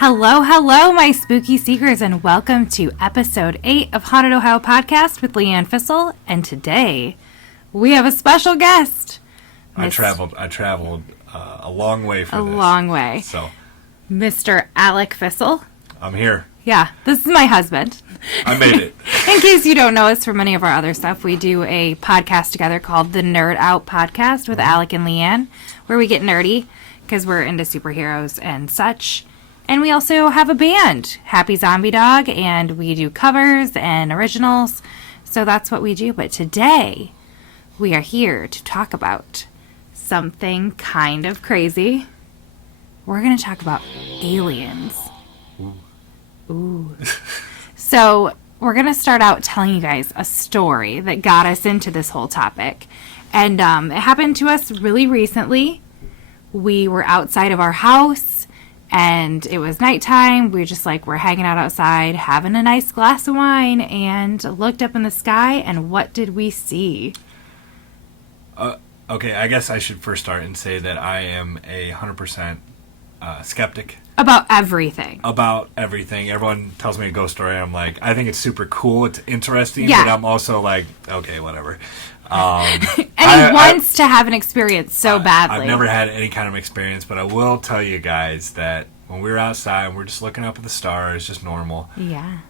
Hello, hello, my spooky seekers, and welcome to episode 8 of Haunted Ohio Podcast with LeeAnn Fissel. And today, we have a special guest. I traveled a long way for this. A long way. So, Mr. Alec Fissel. I'm here. Yeah, this is my husband. I made it. In case you don't know us from any of our other stuff, we do a podcast together called the Nerd Out Podcast with Alec and LeeAnn, where we get nerdy because we're into superheroes and such. And we also have a band, Happy Zombie Dog, and we do covers and originals. So that's what we do. But today, we are here to talk about something kind of crazy. We're going to talk about aliens. Ooh. So we're going to start out telling you guys a story that got us into this whole topic. And it happened to us really recently. We were outside of our house. And it was nighttime. We were just we're hanging out outside, having a nice glass of wine, and looked up in the sky, and what did we see? Okay, I guess I should first start and say that I am 100% skeptic. About everything. Everyone tells me a ghost story, and I'm like, I think it's super cool, it's interesting, yeah. But I'm also like, okay, whatever. And he wants to have an experience so badly. I've never had any kind of experience, but I will tell you guys that when we were outside, we're just looking up at the stars, just normal. Yeah.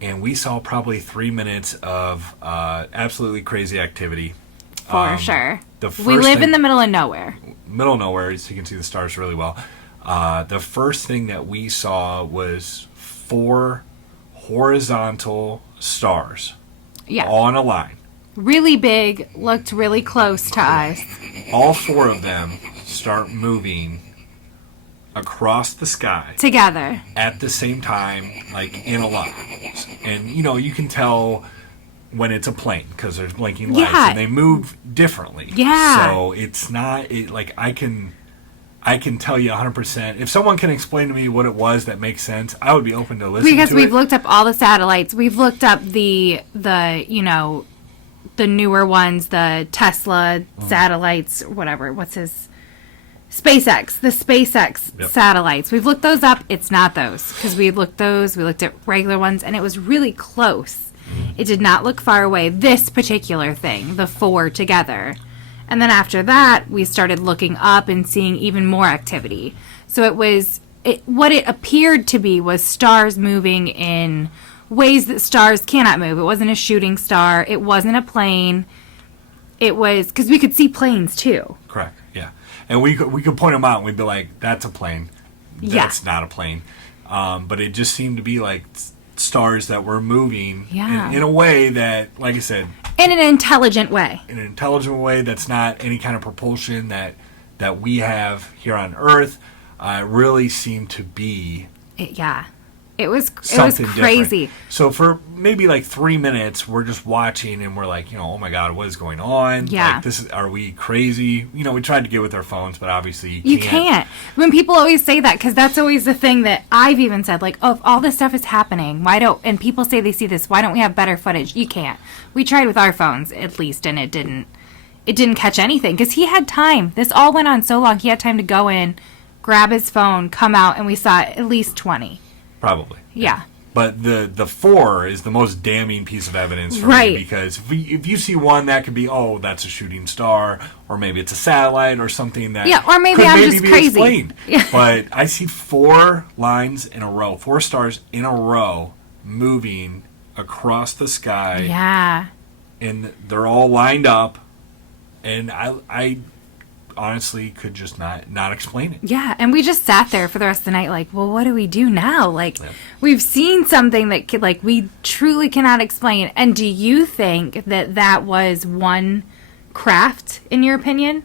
And we saw probably 3 minutes of absolutely crazy activity. For sure. We live in the middle of nowhere. Middle of nowhere, so you can see the stars really well. The first thing that we saw was 4 horizontal stars. Yeah. All on a line. Really big, looked really close to us. All 4 of them start moving across the sky. Together. At the same time, like in a line. And, you can tell when it's a plane because there's blinking lights. Yeah. And they move differently. Yeah. So it's not, I can tell you 100%. If someone can explain to me what it was that makes sense, I would be open to listen to it. Because we've looked up all the satellites. We've looked up the newer ones, the Tesla satellites, whatever. What's his? SpaceX. The SpaceX satellites. We've looked those up. It's not those. Because we looked at regular ones, and it was really close. It did not look far away. This particular thing, the 4 together. And then after that, we started looking up and seeing even more activity. So what it appeared to be was stars moving in ways that stars cannot move. It wasn't a shooting star. It wasn't a plane. It was, because we could see planes too. Correct, yeah. And we could point them out and we'd be like, that's a plane. That's not a plane. But it just seemed to be like stars that were moving in a way that, like I said... In an intelligent way. In an intelligent way that's not any kind of propulsion that we have here on Earth. It really seemed to be... It was crazy. Different. So for maybe 3 minutes, we're just watching and we're like, oh my God, what is going on? Yeah. Are we crazy? We tried to get with our phones, but obviously you can't. When people always say that, because that's always the thing that I've even said, if all this stuff is happening, and people say they see this, why don't we have better footage? You can't. We tried with our phones, at least, and it didn't catch anything, because he had time. This all went on so long, he had time to go in, grab his phone, come out, and we saw at least 20. Probably. Yeah. But the 4 is the most damning piece of evidence for me, because if you see one, that could be, that's a shooting star, or maybe it's a satellite or something that or maybe I'm just crazy. Explained. Yeah. But I see 4 lines in a row, 4 stars in a row moving across the sky. Yeah. And they're all lined up, and I honestly could just not explain it. Yeah, and we just sat there for the rest of the night well, what do we do now? We've seen something that we truly cannot explain. And do you think that was one craft, in your opinion?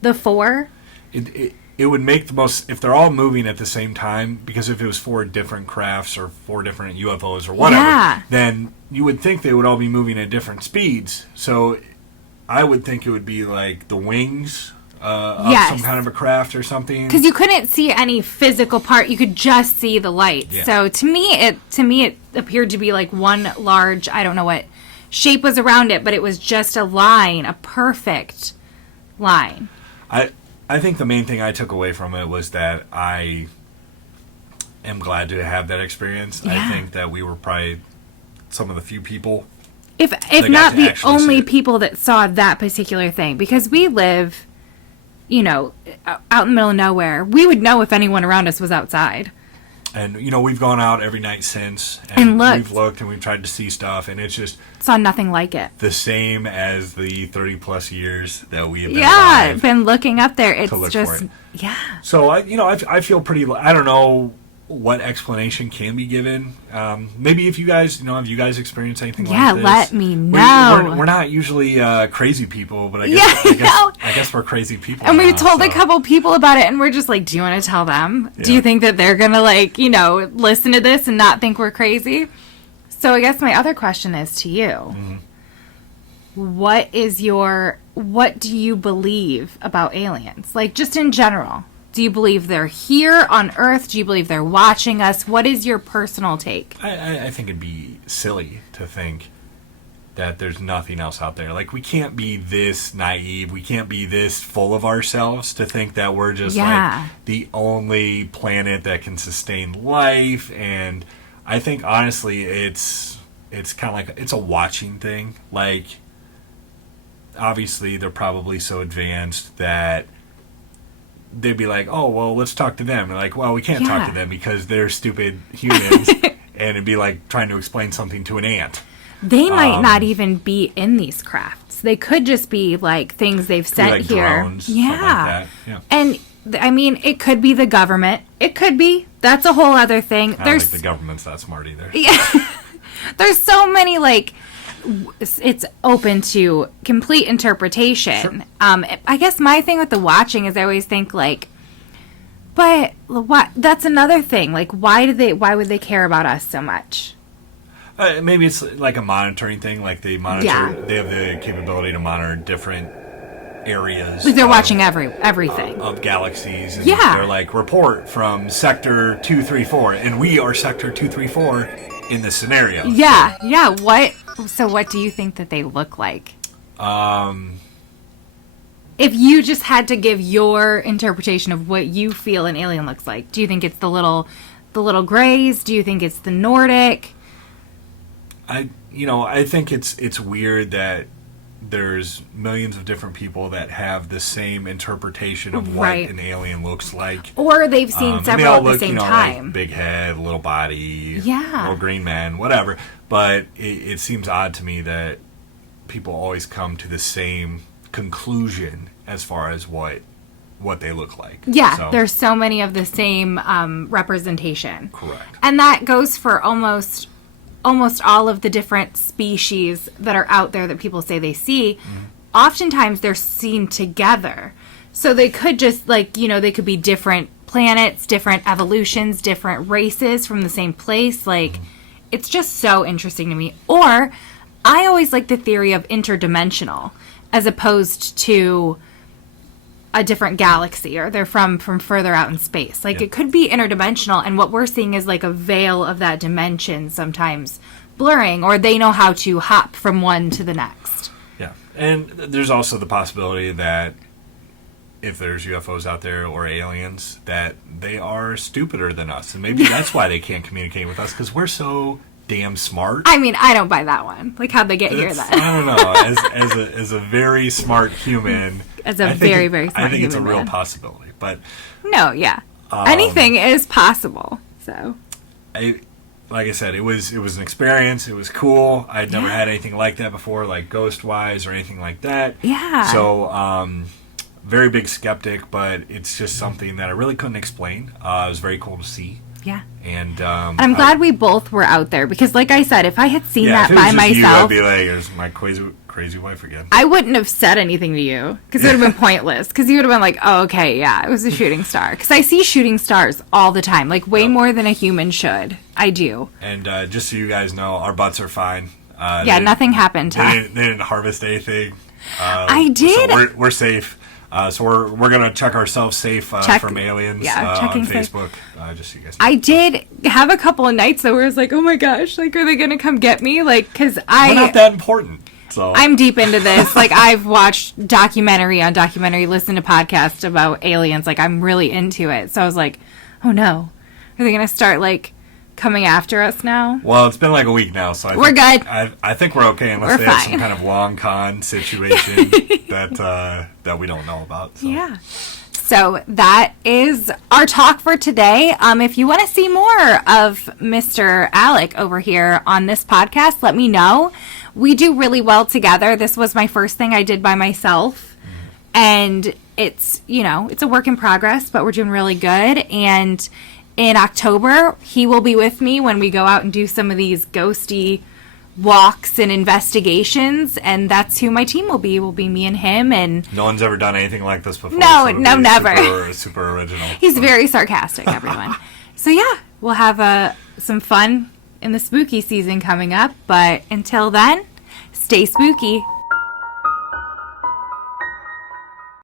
The 4? It would make the most, if they're all moving at the same time, because if it was 4 different crafts or 4 different UFOs or whatever, then you would think they would all be moving at different speeds. So I would think it would be like the wings of some kind of a craft or something. Because you couldn't see any physical part; you could just see the lights. Yeah. So to me, it appeared to be like one large. I don't know what shape was around it, but it was just a line, a perfect line. I think the main thing I took away from it was that I am glad to have that experience. Yeah. I think that we were probably some of the few people, if not the only people that saw that particular thing, because we live, you know, out in the middle of nowhere. We would know if anyone around us was outside. And, you know, we've gone out every night since, And we've looked and we've tried to see stuff, and it's just saw nothing like it. the same as the 30-plus years that we have been Yeah, been looking up there. It's just, yeah. So, I feel pretty, I don't know what explanation can be given. Maybe if you guys, have you guys experienced anything like this? Yeah, let me know. We're not usually crazy people, but I guess we're crazy people. And we told a couple people about it, and we're just like, do you want to tell them? Yeah. Do you think that they're going to, listen to this and not think we're crazy? So I guess my other question is to you. Mm-hmm. What do you believe about aliens? Like, just in general. Do you believe they're here on Earth? Do you believe they're watching us? What is your personal take? I think it'd be silly to think that there's nothing else out there. Like, we can't be this naive. We can't be this full of ourselves to think that we're just like the only planet that can sustain life. And I think, honestly, it's kind of like, it's a watching thing. Like, obviously, they're probably so advanced that they'd be like, oh, well, let's talk to them. And like, well, we can't talk to them because they're stupid humans. And it'd be like trying to explain something to an ant. They might not even be in these crafts. They could just be like things they've sent like here. Drones, like that. Yeah. And I mean, it could be the government. It could be. That's a whole other thing. I don't think the government's that smart either. Yeah. There's so many, like, it's open to complete interpretation. Sure. I guess my thing with the watching is I always think, like, but what? That's another thing. Like, why would they care about us so much? Maybe it's like a monitoring thing. Like, they monitor. Yeah. They have the capability to monitor different areas. Like, they're watching everything of galaxies. And they're like, report from sector 234, and we are sector 234 in this scenario. Yeah, so. Yeah. What do you think that they look like? If you just had to give your interpretation of what you feel an alien looks like, do you think it's the little grays? Do you think it's the Nordic? I think it's weird that there's millions of different people that have the same interpretation of what an alien looks like. Or they've seen several at the same time. Like big head, little body, little green man, whatever. But it seems odd to me that people always come to the same conclusion as far as what they look like. Yeah, so, there's so many of the same representation. Correct. And that goes for almost all of the different species that are out there that people say they see. Mm-hmm. Oftentimes they're seen together. So they could just, they could be different planets, different evolutions, different races from the same place. It's just so interesting to me. Or I always like the theory of interdimensional as opposed to a different galaxy, or they're from further out in space. It could be interdimensional, and what we're seeing is like a veil of that dimension sometimes blurring, or they know how to hop from one to the next. Yeah, and there's also the possibility that if there's UFOs out there or aliens, that they are stupider than us, and maybe that's why they can't communicate with us, because we're so damn smart. I mean, I don't buy that one. Like, how'd they get here then? I don't know. As a very smart human, very smart human, I think it's a real possibility. But no, yeah, anything is possible. So, like I said, it was an experience. It was cool. I'd never had anything like that before, like ghost wise or anything like that. Yeah. So, very big skeptic, but it's just something that I really couldn't explain. It was very cool to see. Yeah. And I'm glad we both were out there, because, like I said, if I had seen that by myself, you, I'd be like, "There's my crazy wife again." I wouldn't have said anything to you, because it would have been pointless. Because you would have been like, "Oh, okay, yeah, it was a shooting star." Because I see shooting stars all the time, like way more than a human should. I do. And just so you guys know, our butts are fine. Nothing happened. They didn't harvest anything. I did. So we're safe. So we're gonna check ourselves safe from aliens on Facebook. Just so you guys know. I did have a couple of nights though where I was like, oh my gosh, like, are they gonna come get me? Like, because we're not that important. So I'm deep into this. Like, I've watched documentary on documentary, listened to podcasts about aliens. Like, I'm really into it. So I was like, oh no, Are they going to start, like, coming after us now? Well, it's been like a week now, so we're good. I think we're okay unless they have some kind of long con situation that we don't know about. So. Yeah. So that is our talk for today. If you want to see more of Mr. Alec over here on this podcast, let me know. We do really well together. This was my first thing I did by myself. And it's, it's a work in progress, but we're doing really good. And in October, he will be with me when we go out and do some of these ghosty walks and investigations, and that's who my team will be. Will be me and him. And no one's ever done anything like this before. No, never. Super original. He's very sarcastic, everyone. So yeah, we'll have some fun in the spooky season coming up. But until then, stay spooky.